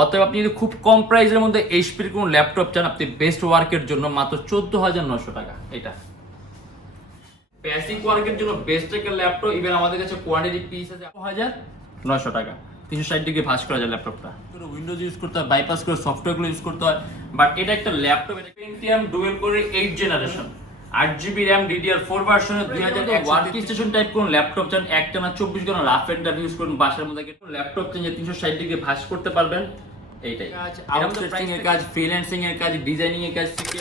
অতএব আপনি যদি খুব কম প্রাইসের মধ্যে এইচপির কোনো ল্যাপটপ চান আপনি বেস্ট ওয়ার্কের জন্য মাত্র চোদ্দ হাজার নশো টাকা। এটা বেসিক ওয়ার্কের জন্য বেস্ট একটা ল্যাপটপ ইভেন আমাদের কাছে কোয়ান্টিটি পিস আছে হাজার নশো টাকা। তিনশো ষাট ডিগ্রি ভাস করা যায় ল্যাপটপটা। উইন্ডোজ ইউজ করতে হয় বাইপাস করে সফটওয়্যারগুলো ইউজ করতে হয় বাট এটা একটা ল্যাপটপ এটা Pentium dual core eight generation আট জিবি র্যাম ডিডিআর ফোর ভার্সনের দুই হাজার ওয়ার্ক স্টেশন টাইপ কোন ল্যাপটপ চান একটা না চব্বিশ ঘণ্টা রাফ এন্ড ইউজ করুন বাসার মধ্যে ল্যাপটপ চেঞ্জে তিনশো ষাট ডিগ্রি ভাস করতে পারবেন। এইটাই। আউটসোর্সিং এর কাজ ফ্রিল্যান্সিং এর কাজ ডিজাইনিং এর কাজ শিখে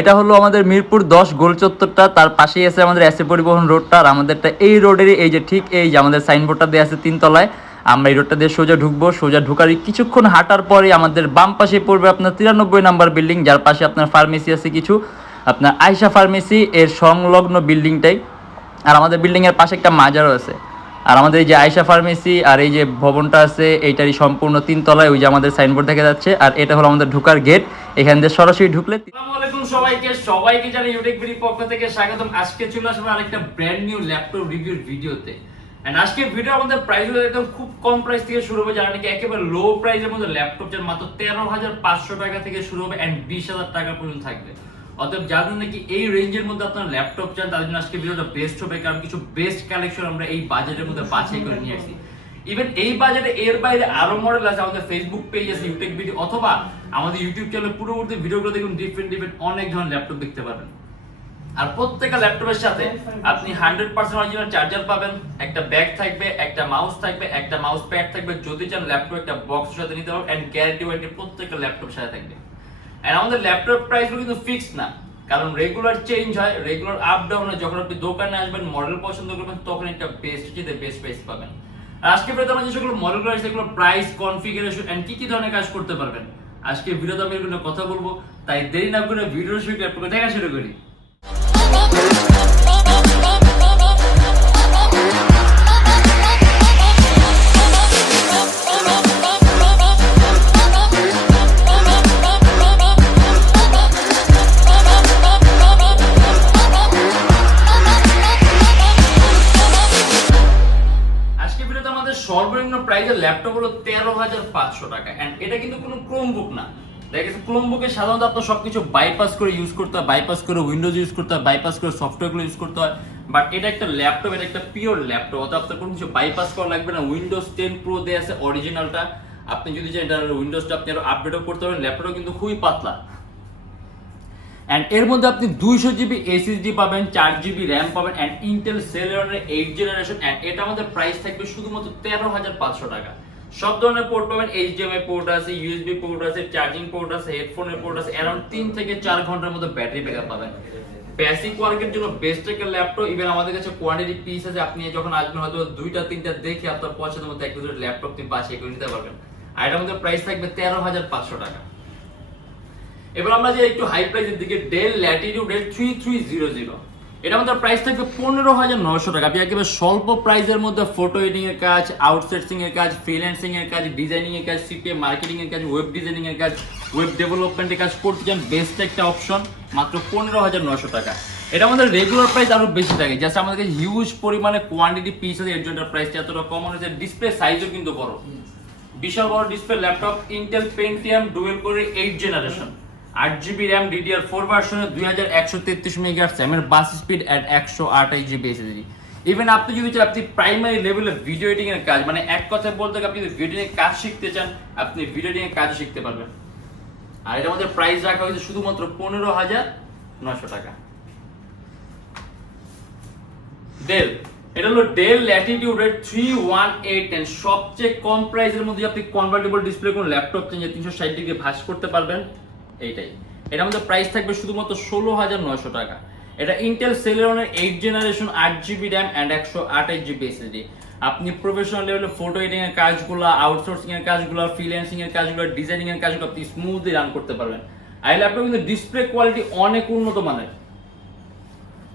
এটা হলো আমাদের মিরপুর দশ গোল চত্বরটা তার পাশেই আছে আমাদের এসে পরিবহন রোডটা আর আমাদেরটা এই রোডেরই এই যে ঠিক এই যে আমাদের সাইনবোর্ডটা দেওয়া আছে তিনতলায়। আমরা এই রোডটা দিয়ে সোজা ঢুকবো সোজা ঢুকারই কিছুক্ষণ হাঁটার পরে আমাদের বাম পাশে পড়বে আপনার তিরানব্বই নাম্বার বিল্ডিং যার পাশে আপনার ফার্মেসি আছে কিছু। আপনার আয়সা ফার্মেসি এর সংলগ্ন বিল্ডিংটাই আর আমাদের বিল্ডিংয়ের পাশে একটা মাজারও আছে। আর আমাদের এই যে আয়সা ফার্মেসি আর এই যে ভবনটা আছে, এইটারই সম্পূর্ণ তিনতলায় ওই যে আমাদের সাইনবোর্ড দেখা যাচ্ছে। আর এটা হলো আমাদের ঢুকার গেট এখান দিয়ে সরাসরি ঢুকলে সবাইকে। সবাইকে জানাই ইউটেক ভিডি পক্ষ থেকে স্বাগতম। আজকে চলে আসব আরেকটা ব্র্যান্ড নিউ ল্যাপটপ রিভিউর ভিডিওতে এন্ড আজকে ভিডিও আমাদের প্রাইস একদম খুব কম প্রাইস থেকে শুরু হবে, যারা নাকি একেবারে লো প্রাইসের মধ্যে ল্যাপটপ চান মাত্র তেরো হাজার পাঁচশো টাকা থেকে শুরু হবে এন্ড বিশ হাজার টাকা পর্যন্ত থাকবে। অতএব যাদের নাকি এই রেঞ্জের মধ্যে আপনার ল্যাপটপ চান, তাদের জন্য আজকে ভিডিওটা বেস্ট হবে, কারণ কিছু বেস্ট কালেকশন আমরা এই বাজেটের মধ্যে বাছাই করে নিয়ে আসি ইভেন এই বাজারে এর বাইরে আরও মডেল আছে, আমাদের ফেসবুক পেজ আছে ইউটেক ভিডিও অথবা আমাদের ইউটিউব চ্যানেলে পূর্ববর্তী ভিডিওগুলো দেখুন ডিফারেন্ট ডিফারেন্ট অনেক ধরনের ল্যাপটপ দেখতে পাবেন আর প্রত্যেকটা ল্যাপটপের সাথে আপনি হান্ড্রেড পার্সেন্ট অরিজিনাল চার্জার পাবেন, একটা ব্যাগ থাকবে, একটা মাউস থাকবে, একটা মাউস প্যাড থাকবে, যদি চান ল্যাপটপ একটা বক্সের সাথে নিতে পারবেন এন্ড গ্যারান্টি ওয়ারেন্টি প্রত্যেকটা ল্যাপটপের সাথে থাকবে। এন্ড আমাদের ল্যাপটপ প্রাইসগুলো কিন্তু ফিক্সড না। কারণ রেগুলার চেঞ্জ হয় রেগুলার আপ ডাউন হয়। যখন আপনি দোকানে আসবেন মডেল পছন্দ করবেন, তখন একটা বেস্ট যেতে বেস্ট প্রাইস পাবেন। আর আজকে ভিডিওতে আমরা যেগুলো মডেলগুলো আছে, সেগুলো প্রাইস কনফিগারেশন অ্যান্ড কি কি ধরনের কাজ করতে পারবেন, আজকে ভিডিওতে আমি এগুলো কথা বলব। তাই দেরি না করে ভিডিও শুরু করে, দেখা শুরু করি। ল্যাপটপ হলো তেরো হাজার পাঁচশো টাকা। অ্যান্ড এটা কিন্তু কোনো ক্রোমবুক না। দেখা গেছে ক্রোমবুকে সাধারণত আপনার সব কিছু বাইপাস করে ইউজ করতে হয় বাইপাস করে উইন্ডোজ ইউজ করতে হয় বাইপাস করে সফটওয়্যারগুলো ইউজ করতে হয়। বাট এটা একটা ল্যাপটপ এটা একটা পিওর ল্যাপটপ অর্থাৎ আপনার কোনো কিছু বাইপাস করা লাগবে না। উইন্ডোজ টেন প্রো দেওয়া আছে অরিজিনালটা আপনি যদি চান এটা উইন্ডোজটা আপনি আরও আপডেটও করতে পারেন ল্যাপটপটা কিন্তু খুবই পাতলা। অ্যান্ড এর মধ্যে আপনি দুইশো জিবি এসএসডি পাবেন, চার জিবি র্যাম পাবেন অ্যান্ড ইন্টেল সেলেরনের এইট জেনারেশন অ্যান্ড এটা আমাদের প্রাইস থাকবে শুধুমাত্র তেরো হাজার পাঁচশো টাকা। সব ধরনের পোর্ট পাবেন এইচডিএমআই পোর্ট আছে ইউএসবি পোর্ট আছে চার্জিং পোর্ট আছে হেডফোনের পোর্ট আছে অ্যারাউন্ড তিন থেকে চার ঘণ্টার মধ্যে ব্যাটারি ব্যাকআপ পাবেন। বেসিক ওয়ার্কের জন্য বেস্ট একটা ল্যাপটপ ইভেন আমাদের কাছে কোয়ান্টিটি পিস আছে, আপনি যখন আসবেন হয়তো দুইটা, তিনটা দেখে আপনার পছন্দের মধ্যে একটা দুটো ল্যাপটপ তুমি বাছিয়ে করে নিতে পারবেন। আর এটার মধ্যে প্রাইস থাকবে তেরো হাজার পাঁচশো টাকা। এবার আমরা যে একটু হাই প্রাইসের দিকে ডেল ল্যাটিটিউড এর থ্রি থ্রি জিরো জিরো এটা আমাদের প্রাইস থাকবে পনেরো হাজার নশো টাকা। আপনি একেবারে স্বল্প প্রাইসের মধ্যে ফটো এডিটিং এর কাজ আউটসোর্সিং কাজ ফ্রিল্যান্সিং এর কাজ ডিজাইনিং এর কাজ সিপিএ মার্কেটিং এর কাজ ওয়েব ডিজাইনিং এর কাজ ওয়েব ডেভেলপমেন্টের কাজ করতে চান বেস্ট একটা অপশন মাত্র পনেরো হাজার নশো টাকা। এটা আমাদের রেগুলার প্রাইস আরও বেশি থাকে। জাস্ট আমাদের কাছে হিউজ পরিমাণে কোয়ান্টিটি পিস আছে, এর জন্য প্রাইসটা এতটা কম হয়েছে ডিসপ্লে সাইজও কিন্তু বড়। বিশাল বড় display laptop Intel Pentium dual core eight generation আট জিবি র্যাম ডিডিআর ফোর ভার্সনের দুই হাজার একশো তেত্রিশ মেগা স্যামের বাস স্পিড অ্যাট একশো আঠাশ জিবি এসএসডি ইভেন আপনি যদি আপনি প্রাইমারি লেভেলের ভিডিও এডিটিং এর কাজ মানে এক কথায় বলতে গেলে আপনি যদি ভিডিও এর কাজ শিখতে চান, আপনি ভিডিও এডিটিং এর কাজ শিখতে পারবেন। আর এটার মধ্যে প্রাইস রাখা হয়েছে শুধুমাত্র পনেরো হাজার নশো টাকা। ডেল এটা হলো ডেল ল্যাটিটিউডের থ্রি ওয়ান এইট টেন সবচেয়ে কম প্রাইসের মধ্যে আপনি কনভার্টেবল ডিসপ্লে কোন ল্যাপটপ চেঞ্জে তিনশো ষাট ডিগ্রি ভাস করতে পারবেন। এইটাই। এটার মধ্যে প্রাইস থাকবে শুধুমাত্র ষোলো হাজার নয়শো টাকা। এটা ইন্টেল সেলেরনের এইট জেনারেশন আট জিবি র্যাম অ্যান্ড একশো আঠাশ জিবি এসএসডি আপনি প্রফেশনাল লেভেলে ফটো এডিটিং এর কাজগুলো আউটসোর্সিং এর কাজগুলো ফ্রিল্যান্সিং এর কাজগুলো ডিজাইনিং এর কাজগুলো আপনি স্মুথলি রান করতে পারবেন। আই ল্যাপটপ কিন্তু ডিসপ্লে কোয়ালিটি অনেক উন্নত মানের।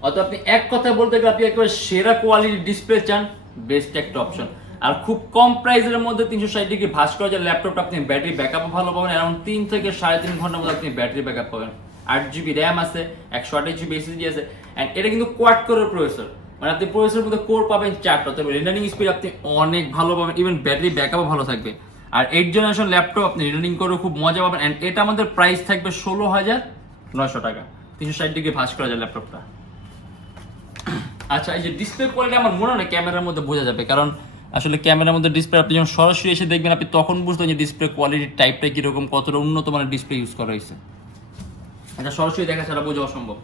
অত আপনি এক কথায় বলতে গেলে আপনি একেবারে সেরা কোয়ালিটির ডিসপ্লে চান বেস্ট একটা অপশন আর খুব কম প্রাইসের মধ্যে তিনশো ষাট ডিগ্রি ভাস করা যায় ল্যাপটপটা আপনি ব্যাটারি ব্যাকআপ ভালো পাবেন অ্যারাউন্ড তিন থেকে সাড়ে তিন ঘণ্টার মধ্যে আপনি ব্যাটারি ব্যাকআপ পাবেন। আট জিবি র্যাম আছে, একশো আঠাশ জিবি এসএসডি আছে অ্যান্ড এটা কিন্তু কোয়াড কোরের প্রসেসর মানে আপনি প্রসেসরের মধ্যে কোর পাবেন চারটা তবে রেন্ডারিং স্পিড আপনি অনেক ভালো পাবেন ইভেন ব্যাটারি ব্যাকআপও ভালো থাকবে। আর এইট জেনারেশন ল্যাপটপ আপনি রিটার্নিং করে খুব মজা পাবেন অ্যান্ড এটা আমাদের প্রাইস থাকবে ষোলো হাজার নয়শো টাকা। তিনশো ষাট ডিগ্রি ভাস করা যায় ল্যাপটপটা আচ্ছা এই যে ডিসপ্লে কোয়ালিটি আমার মনে হয় ক্যামেরার মধ্যে বোঝা যাবে, কারণ আসলে ক্যামেরার মধ্যে ডিসপ্লে আপনি যখন সরাসরি এসে দেখবেন, আপনি তখন বুঝবেন যে ডিসপ্লে কোয়ালিটির টাইপটা কীরকম, কতটা উন্নত মানের ডিসপ্লে ইউজ করা হয়েছে। এটা সরাসরি দেখা ছাড়া বোঝা অসম্ভব।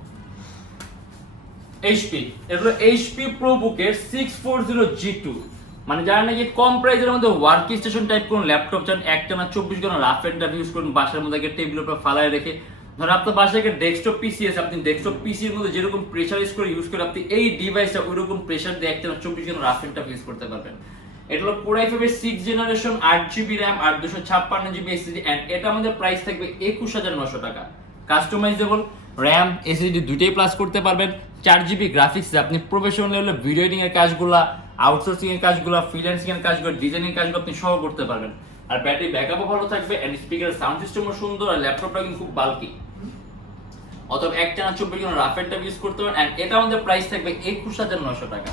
এইচপি এটা হলো এইচপি প্রো বুকের six four zero G two মানে যারা নাকি কম প্রাইসের মধ্যে ওয়ার্ক স্টেশন টাইপ কোন ল্যাপটপ চান, একটা না চব্বিশ ঘণ্টা রাফ এন্ড টাফ ইউজ করুন, বাসার মধ্যে একটা টেবিলের উপর ফালায় রেখে। ধর আপনার বাসায় একটা ডেস্কটপ পিসি আছে, আপনি ডেস্কটপ পিসির মধ্যে যেরকম প্রেশারাইজ করে ইউজ করে, আপনি এই ডিভাইসটা ওইরকম প্রেশার দিয়ে একটা না চব্বিশ ঘণ্টা রাফ এন্ড টাফ ইউজ করতে পারবেন। এটা হলো কোরাই ফাইভের সিক্স জেনারেশন আট জিবি র্যাম আর দুশো ছাপ্পান্ন জিবি এসএসডি অ্যান্ড এটা আমাদের প্রাইস থাকবে একুশ হাজার নশো টাকা। কাস্টমাইজেবল র্যাম এসএসডি দুইটাই প্লাস করতে পারবেন। চার জিবি গ্রাফিক্স আপনি প্রফেশনাল লেভেলে ভিডিও এডিং এর কাজগুলো আউটসোর্সিং এর কাজগুলো ফ্রিল্যান্সিং এর কাজগুলো ডিজাইনিং কাজগুলো আপনি সহ করতে পারবেন। আর ব্যাটারি ব্যাকআপও ভালো থাকবে এন্ড স্পিকার সাউন্ড সিস্টেমও সুন্দর, আর ল্যাপটপটা কিন্তু খুব বাল্কি অথবা এক টানা চব্বিশ ঘণ্টা রাফ এন্ড ইউজ করতে পারেন অ্যান্ড এটা আমাদের প্রাইস থাকবে একুশ হাজার নশো টাকা।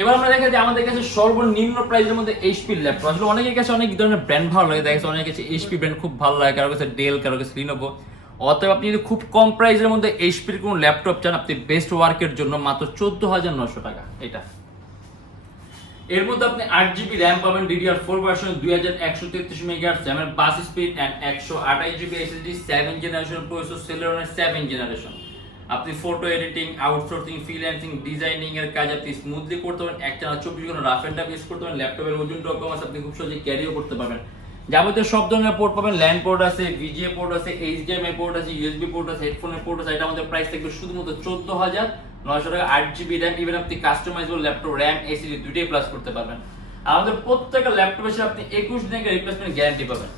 এবার আমরা দেখা যায় আমাদের কাছে সর্বনিম্ন প্রাইসের মধ্যে এইচপি ল্যাপটপ আসলে অনেকের কাছে অনেক ধরনের ব্র্যান্ড ভালো লাগে, দেখা অনেকের কাছে এইচপি ব্র্যান্ড খুব ভালো লাগে, কারও কাছে ডেল কারও কাছে লিনোভো অতএব আপনি যদি খুব কম প্রাইসের মধ্যে এইচপির কোনো ল্যাপটপ চান, আপনি বেস্ট ওয়ার্কের জন্য মাত্র চোদ্দ হাজার নশো টাকা, এটা। এর মধ্যে আপনি আট জিবি র্যাম পাবেন ডিডিআর ফোর ভার্সন দুই হাজার একশো তেত্রিশ মেগাহার্টজ র্যামের বাস স্পিড অ্যান্ড একশো আঠাশ GB SSD seven generation processor সেলেরনের seven generation আপনি photo editing outsourcing freelancing designing এর কাজ আপনি স্মুথলি করতে পারেন। একটা চব্বিশ ঘণ্টা রাফ এন্ড ইউজ করতে পারেন। ল্যাপটপের ওজন ডকুমেন্টস আপনি খুব সহজে ক্যারিও করতে পারবেন। যাবতীয় সব ধরনের পোর্ট পাবেন। ল্যান্ড পোর্ট আছে ভিজিএ পোর্ট আছে এইচডিএমআই পোর্ট আছে ইউএসবি পোর্ট আছে হেডফোনের পোর্ট আছে। এটা আমাদের প্রাইস থাকবে শুধুমাত্র চোদ্দ হাজার নয়শো টাকা। আট জিবি র্যাম ইভেন আপনি কাস্টমাইজেবল ল্যাপটপ র্যাম এসিডি দুটোই প্লাস করতে পারবেন। আমাদের প্রত্যেকটা ল্যাপটপের সাথে আপনি একুশ দিনের রিপ্লেসমেন্ট গ্যারান্টি পাবেন।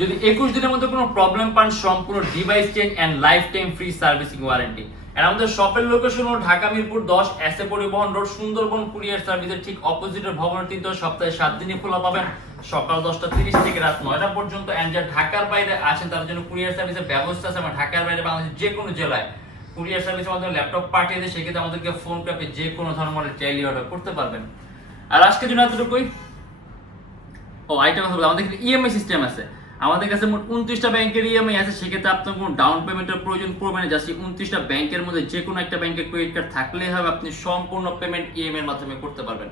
যদি একুশ দিনের মধ্যে কোনো প্রবলেম পান, সম্পূর্ণ device change and lifetime free servicing warranty আর আমাদের শপের লোকেশন হলো ঢাকা মিরপুর দশ এসএ পরিবহন রোড, সুন্দরবন কুরিয়ার সার্ভিসের ঠিক অপোজিটের ভবনের তিনটা সপ্তাহে সাত দিনই খোলা পাবেন। সকাল দশটা তিরিশ থেকে রাত নয়টা পর্যন্ত। অ্যান্ড যারা ঢাকার বাইরে আসেন তার জন্য কুরিয়ার সার্ভিসের ব্যবস্থা আছে আমরা ঢাকার বাইরে, বাংলাদেশের যে কোনো জেলায়। কুরিয়ার সার্ভিসের মাধ্যমে ল্যাপটপ পাঠিয়ে দেয় সেক্ষেত্রে আমাদেরকে ফোন পে আপনি যে কোনো ধরনের চাইলে অর্ডার করতে পারবেন। আর আজকের জন্য এতটুকুই। ও আইটা কথা বলি আমাদের ইএমআই সিস্টেম আছে। আমাদের কাছে মোট উনত্রিশটা ব্যাংকের ইএমআই আছে, সেক্ষেত্রে আপনার কোনো ডাউন পেমেন্টের প্রয়োজন পড়বে না। জাস্ট উনত্রিশটা ব্যাংকের মধ্যে যে কোনো একটা ব্যাংকের ক্রেডিট কার্ড থাকলেই হবে, আপনি সম্পূর্ণ পেমেন্ট ইএমআই এর মাধ্যমে করতে পারবেন।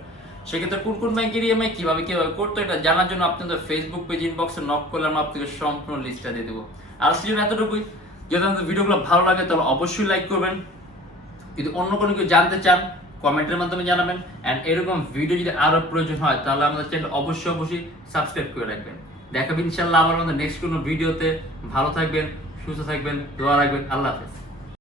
সেক্ষেত্রে কোন কোন ব্যাংকের ইএমআই কীভাবে কীভাবে করতে এটা জানার জন্য আপনাদের ফেসবুক পেজ ইনবক্সে নক করলে আমরা আপনাকে সম্পূর্ণ লিস্টটা দিয়ে দেবো। আর আজকের জন্য এতটুকুই। যদি আপনাদের ভিডিওগুলো ভালো লাগে, তাহলে অবশ্যই লাইক করবেন। যদি অন্য কোনো কিছু জানতে চান, কমেন্টের মাধ্যমে জানাবেন। অ্যান্ড এরকম ভিডিও যদি আরও প্রয়োজন হয়, তাহলে আমাদের চ্যানেল অবশ্যই অবশ্যই সাবস্ক্রাইব করে রাখবেন। দেখাবেন ইনশাল্লাহ আবার আমাদের নেক্সট কোনো ভিডিওতে ভালো থাকবেন, সুস্থ থাকবেন, দোয়া রাখবেন। আল্লাহ হাফেজ।